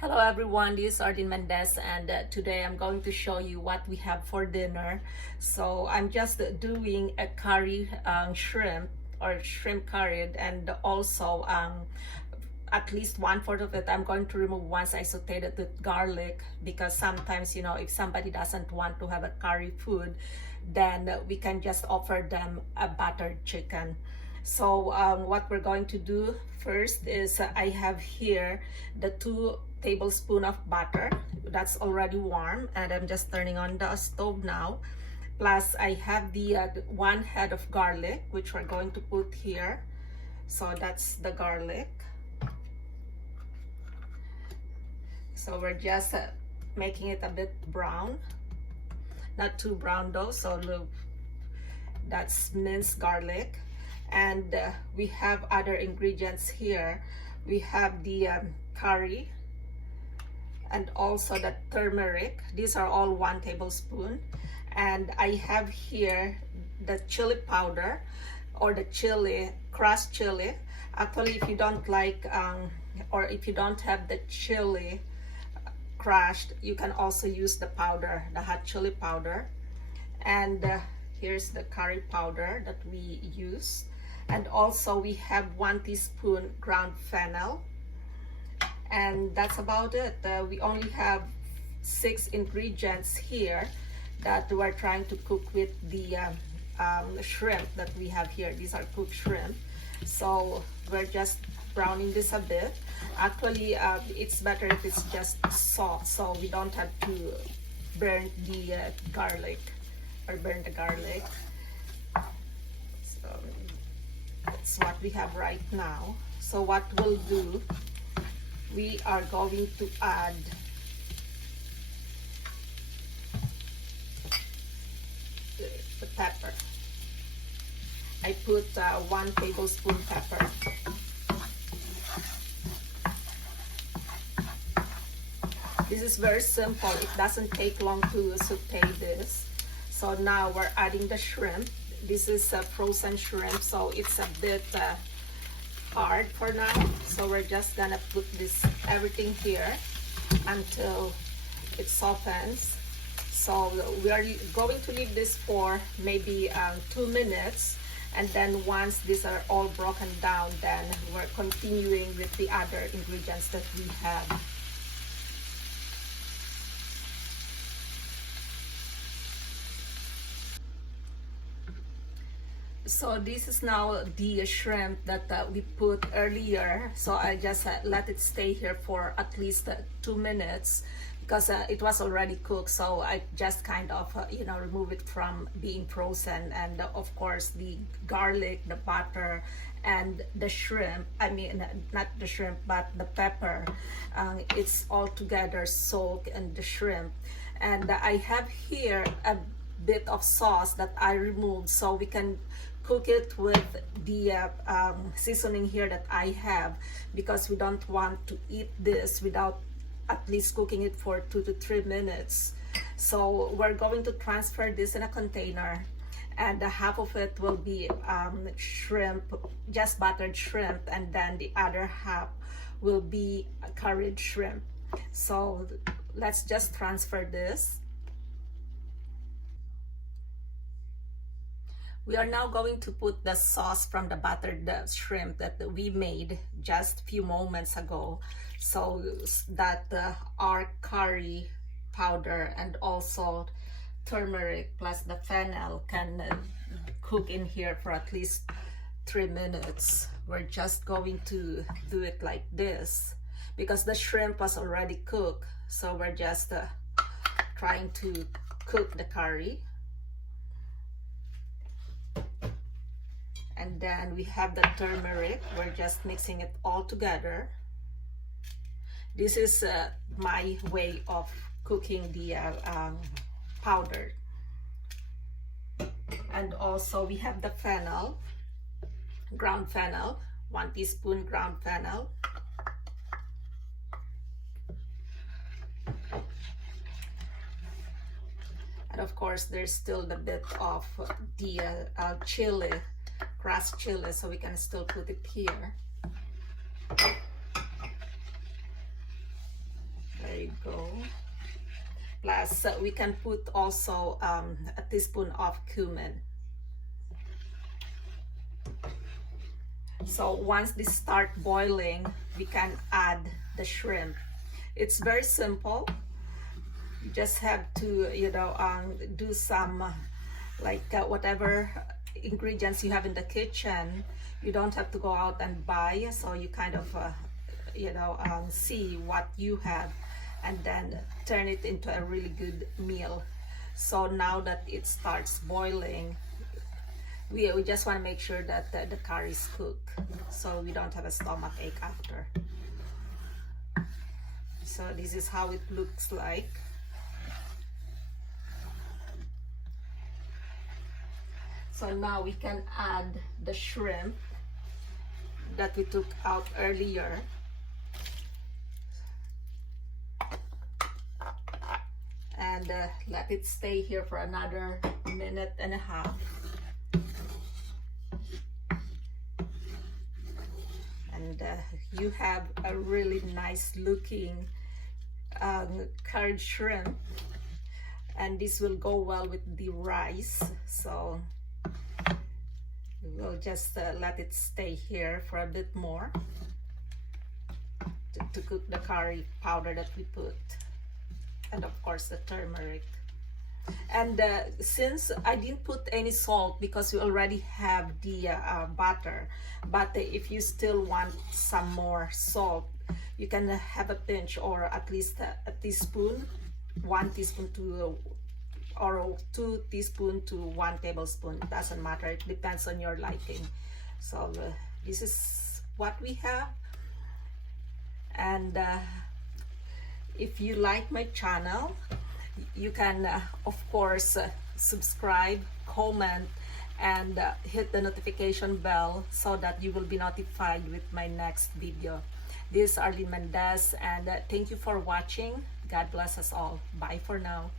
Hello everyone, this is Ardin Mendez and today I'm going to show you what we have for dinner. So I'm just doing a curry shrimp or shrimp curried, and also at least 1/4 of it I'm going to remove once I sauteed it with garlic, because sometimes, you know, if somebody doesn't want to have a curry food, then we can just offer them a buttered chicken. So what we're going to do first is I have here the 2 tablespoons of butter that's already warm, and I'm just turning on the stove now. Plus I have the 1 head of garlic, which we're going to put here. So that's the garlic. So we're just making it a bit brown, not too brown though. So look, that's minced garlic. And we have other ingredients here. We have the curry and also the turmeric. These are all 1 tablespoon. And I have here the chili powder, or the chili, crushed chili. Actually, if you don't like or if you don't have the chili crushed, you can also use the powder, the hot chili powder. And here's the curry powder that we use. And also we have 1 teaspoon ground fennel. And that's about it. We only have 6 ingredients here that we're trying to cook with the shrimp that we have here. These are cooked shrimp. So we're just browning this a bit. Actually, it's better if it's just soft, so we don't have to burn the garlic or burn the garlic. So that's what we have right now. So what we'll do, we are going to add the pepper. I put 1 tablespoon pepper. This is very simple. It doesn't take long to saute this. So now we're adding the shrimp. This is frozen shrimp, so it's a bit hard for now. So we're just gonna put this everything here until it softens. So we are going to leave this for maybe 2 minutes, and then once these are all broken down, then we're continuing with the other ingredients that we have. So this is now the shrimp that we put earlier. So I just let it stay here for at least 2 minutes, because it was already cooked. So I just kind of remove it from being frozen. And of course the garlic, the butter, and the shrimp, I mean not the shrimp but the pepper, it's all together soaked in the shrimp. And I have here a bit of sauce that I removed, so we can cook it with the seasoning here that I have, because we don't want to eat this without at least cooking it for 2 to 3 minutes. So we're going to transfer this in a container, and half of it will be shrimp, just buttered shrimp, and then the other half will be curried shrimp. So let's just transfer this. We are now going to put the sauce from the buttered shrimp that we made just a few moments ago, so that our curry powder and also turmeric plus the fennel can cook in here for at least 3 minutes. We're just going to do it like this because the shrimp was already cooked, so we're just trying to cook the curry. And then we have the turmeric. We're just mixing it all together. This is my way of cooking the powder. And also we have the fennel, ground fennel, 1 teaspoon ground fennel. And of course there's still the bit of the chili, crushed chili, so we can still put it here. There you go. Plus, we can put also a teaspoon of cumin. So once this start boiling, we can add the shrimp. It's very simple. You just have to, you know, do some whatever ingredients you have in the kitchen. You don't have to go out and buy, so you kind of see what you have and then turn it into a really good meal. So now that it starts boiling, we just want to make sure that the curry is cooked, so we don't have a stomach ache after. So this is how it looks like. So now we can add the shrimp that we took out earlier. And let it stay here for another 1.5 minutes. And you have a really nice looking curried shrimp, and this will go well with the rice. So we'll just let it stay here for a bit more to cook the curry powder that we put, and of course the turmeric. And since I didn't put any salt because we already have the butter, but if you still want some more salt, you can have a pinch, or at least a teaspoon, 1 teaspoon to or 2 teaspoons to 1 tablespoon. It doesn't matter, it depends on your liking. So this is what we have. And if you like my channel, you can of course subscribe, comment, and hit the notification bell so that you will be notified with my next video. This is Arlene Mendez, and thank you for watching. God bless us all. Bye for now.